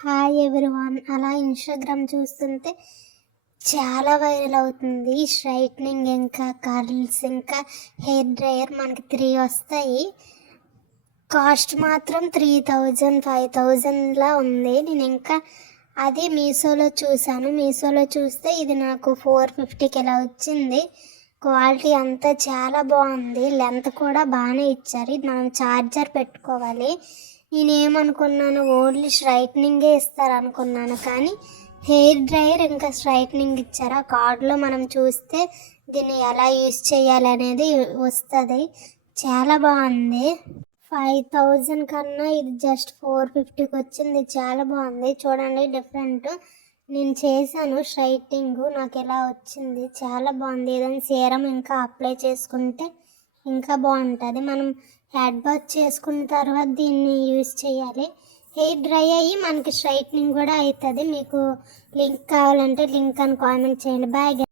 Hi everyone. అలా Instagram చూస్తుంటే చాలా వైరల్ అవుతుంది. స్ట్రైట్నింగ్, ఇంకా కర్ల్స్, ఇంకా హెయిర్ డ్రైయర్ మనకి 3 వస్తాయి. కాస్ట్ మాత్రం 3000 5000లా ఉంది. నేను ఇంకా అది మీషోలో చూశాను. మీషోలో చూస్తే ఇది నాకు 450కి ఇలా వచ్చింది. క్వాలిటీ అంతా చాలా బాగుంది. లెంత్ కూడా బాగానే ఇచ్చారు. ఇది మనం ఛార్జర్ పెట్టుకోవాలి. నేనేమనుకున్నాను, ఓన్లీ స్ట్రైట్నింగే ఇస్తారనుకున్నాను, కానీ హెయిర్ డ్రైయర్ ఇంకా స్ట్రైట్నింగ్ ఇచ్చారు. ఆ కార్డులో మనం చూస్తే దీన్ని ఎలా యూజ్ చేయాలి అనేది వస్తుంది. చాలా బాగుంది. 5000 కన్నా ఇది జస్ట్ 450కి వచ్చింది. చాలా బాగుంది. చూడండి, డిఫరెంట్. నేను చేశాను స్ట్రైట్నింగ్, నాకు ఎలా వచ్చింది. చాలా బాగుంది. ఏదైనా సీరం ఇంకా అప్లై చేసుకుంటే ఇంకా బాగుంటుంది. మనం హెడ్ బాత్ చేసుకున్న తర్వాత దీన్ని యూజ్ చేయాలి. హెయిర్ డ్రై అయ్యి మనకి స్ట్రైట్నింగ్ కూడా అవుతుంది. మీకు లింక్ కావాలంటే లింక్ అని కామెంట్ చేయండి. బాయ్.